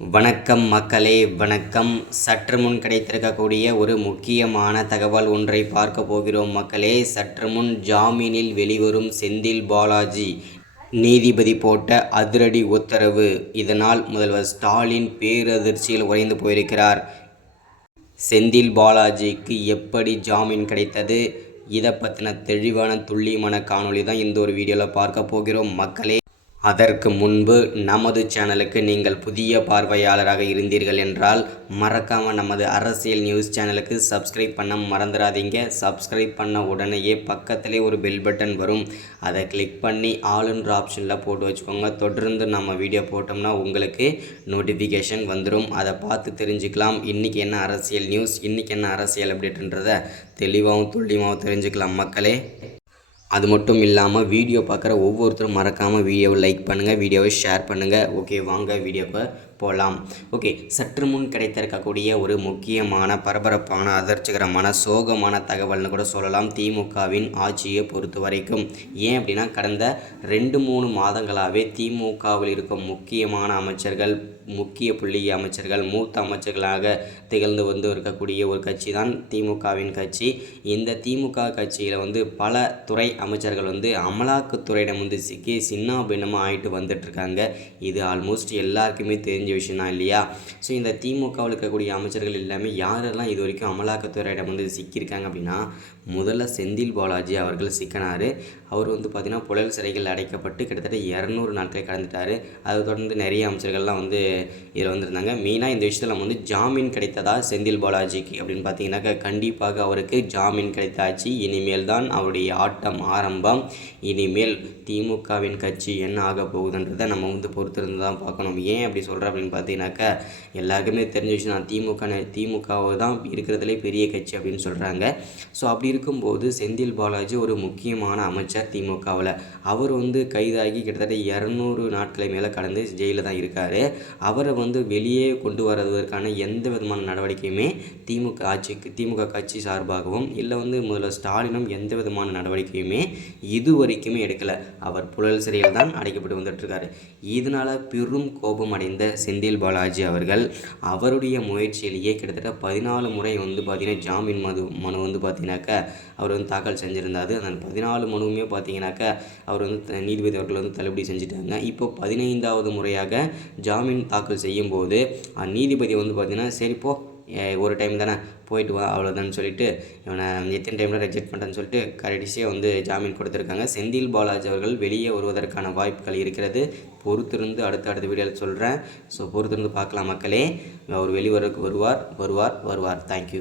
வணக்கம் மக்களே, வணக்கம். சற்று முன் கிடைத்திருக்கக்கூடிய ஒரு முக்கியமான தகவல் ஒன்றை பார்க்க போகிறோம் மக்களே. சற்று முன் ஜாமீனில் வெளிவரும் செந்தில் பாலாஜி நீதிபதி போட்ட அதிரடி உத்தரவு. இதனால் முதல்வர் ஸ்டாலின் பேரதிர்ச்சியில் உறைந்து போயிருக்கிறார். செந்தில் பாலாஜிக்கு எப்படி ஜாமீன் கிடைத்தது? இதை பற்றின தெளிவான துல்லியமான காணொளி தான் இந்த ஒரு வீடியோவில் பார்க்க போகிறோம் மக்களே. அதற்கு முன்பு நமது சேனலுக்கு நீங்கள் புதிய பார்வையாளராக இருந்தீர்கள் என்றால் மறக்காமல் நமது அரசியல் நியூஸ் சேனலுக்கு சப்ஸ்கிரைப் பண்ண மறந்துடாதீங்க. சப்ஸ்கிரைப் பண்ண உடனேயே பக்கத்திலே ஒரு பெல் பட்டன் வரும், அதை கிளிக் பண்ணி ஆளுன்ற ஆப்ஷனில் போட்டு வச்சுக்கோங்க. தொடர்ந்து நம்ம வீடியோ போட்டோம்னா உங்களுக்கு நோட்டிஃபிகேஷன் வந்துடும். அதை பார்த்து தெரிஞ்சுக்கலாம் இன்றைக்கி என்ன அரசியல் நியூஸ், இன்றைக்கி என்ன அரசியல் அப்டேட்ன்றதை தெளிவாகவும் துல்லியமாகவும் தெரிஞ்சுக்கலாம் மக்களே. அது மட்டும் இல்லாமல் வீடியோ பார்க்குற ஒவ்வொருத்தரும் மறக்காமல் வீடியோவை லைக் பண்ணுங்கள், வீடியோவை ஷேர் பண்ணுங்கள். ஓகே, வாங்க வீடியோவை போகலாம். ஓகே, சற்று முன் கிடைத்திருக்கக்கூடிய ஒரு முக்கியமான பரபரப்பான அதிர்ச்சிகரமான சோகமான தகவல்னு கூட சொல்லலாம் திமுகவின் ஆட்சியை பொறுத்த வரைக்கும். ஏன் அப்படின்னா கடந்த 2-3 மாதங்களாகவே திமுகவில் இருக்கும் முக்கியமான அமைச்சர்கள், முக்கிய புள்ளி அமைச்சர்கள், மூத்த அமைச்சர்களாக திகழ்ந்து வந்து இருக்கக்கூடிய ஒரு கட்சி தான் திமுகவின் கட்சி. இந்த திமுக கட்சியில் பல துறை அமைச்சர்கள் அமலாக்கத்துறையிடம் சிக்கி சின்ன பின்னமாக ஆகிட்டு வந்துட்டுருக்காங்க. இது ஆல்மோஸ்ட் எல்லாருக்குமே தெரிஞ்ச விஷயம் தான் இல்லையா? ஸோ இந்த திமுகவில் இருக்கக்கூடிய அமைச்சர்கள் எல்லாமே யாரெல்லாம் இது வரைக்கும் அமலாக்கத்துறையிடம் சிக்கியிருக்காங்க அப்படின்னா, முதல்ல செந்தில் பாலாஜி அவர்கள் சிக்கினார். அவர் பார்த்திங்கன்னா புழல் சிறைகள் அடைக்கப்பட்டு கிட்டத்தட்ட 200 நாட்களை கடந்துட்டார். அதை தொடர்ந்து நிறைய அமைச்சர்கள்லாம் இதில் வந்திருந்தாங்க. மெயினாக இந்த விஷயத்தில் நம்ம ஜாமீன் கிடைத்ததா செந்தில் பாலாஜிக்கு அப்படின்னு பார்த்தீங்கன்னாக்கா கண்டிப்பாக அவருக்கு ஜாமீன் கிடைத்தாச்சு. இனிமேல் தான் அவருடைய ஆட்டம் ஆரம்பம். இனிமேல் திமுகவின் கட்சி என்ன ஆக போகுதுன்றதை நம்ம பொறுத்திருந்து தான் பார்க்கணும். ஏன் அப்படி சொல்கிறேன் அப்படின்னு பார்த்தீங்கன்னாக்கா எல்லாருக்குமே தெரிஞ்ச விஷயம் தான், திமுகவை தான் இருக்கிறதுலே பெரிய கட்சி அப்படின்னு சொல்கிறாங்க. ஸோ அப்படி இருக்கும்போது செந்தில் பாலாஜி ஒரு முக்கியமான அமைச்சர் திமுகவில். அவர் கைதாகி கிட்டத்தட்ட 200 நாட்களை மேலே கடந்து ஜெயிலில் தான் இருக்கார். அவரை வெளியே கொண்டு வருவதற்கான எந்த விதமான நடவடிக்கையுமே திமுக கட்சி சார்பாகவும் இல்லை முதல்வர் ஸ்டாலினும் எந்த விதமான நடவடிக்கையுமே இது வரைக்குமே எடுக்கலை. அவர் புழல் சிறையில் தான் அடைக்கப்பட்டு வந்துட்டுருக்காரு. இதனால் பெரும் கோபம் அடைந்த செந்தில் பாலாஜி அவர்கள் அவருடைய முயற்சியிலேயே கிட்டத்தட்ட 14 முறை பார்த்திங்கன்னா ஜாமீன் மனு பார்த்திங்கனாக்கா அவர் தாக்கல் செஞ்சுருந்தார். அந்த 14 மனுவுமே பார்த்திங்கனாக்கா அவர் நீதிபதி அவர்கள் தள்ளுபடி செஞ்சுட்டாங்க. இப்போ 15வது முறையாக ஜாமீன் தாக்கல் செய்யும்போது நீதிபதி பார்த்திங்கன்னா சரிப்போ ஒரு டைம் தானே போயிட்டு வா அவ்வளோதான்னு சொல்லிட்டு இவனை எத்தனை டைமில் ரிஜெக்ட் பண்ணுறேன்னு சொல்லிட்டு கடைசியாக ஜாமீன் கொடுத்துருக்காங்க. செந்தில் பாலாஜி அவர்கள் வெளியே வருவதற்கான வாய்ப்புகள் இருக்கிறது. பொறுத்திருந்து அடுத்த வீடியோவில் சொல்கிறேன். ஸோ பொறுத்திருந்து பார்க்கலாம் மக்களே. அவர் வெளிவரக்கு வருவார். தேங்க்யூ.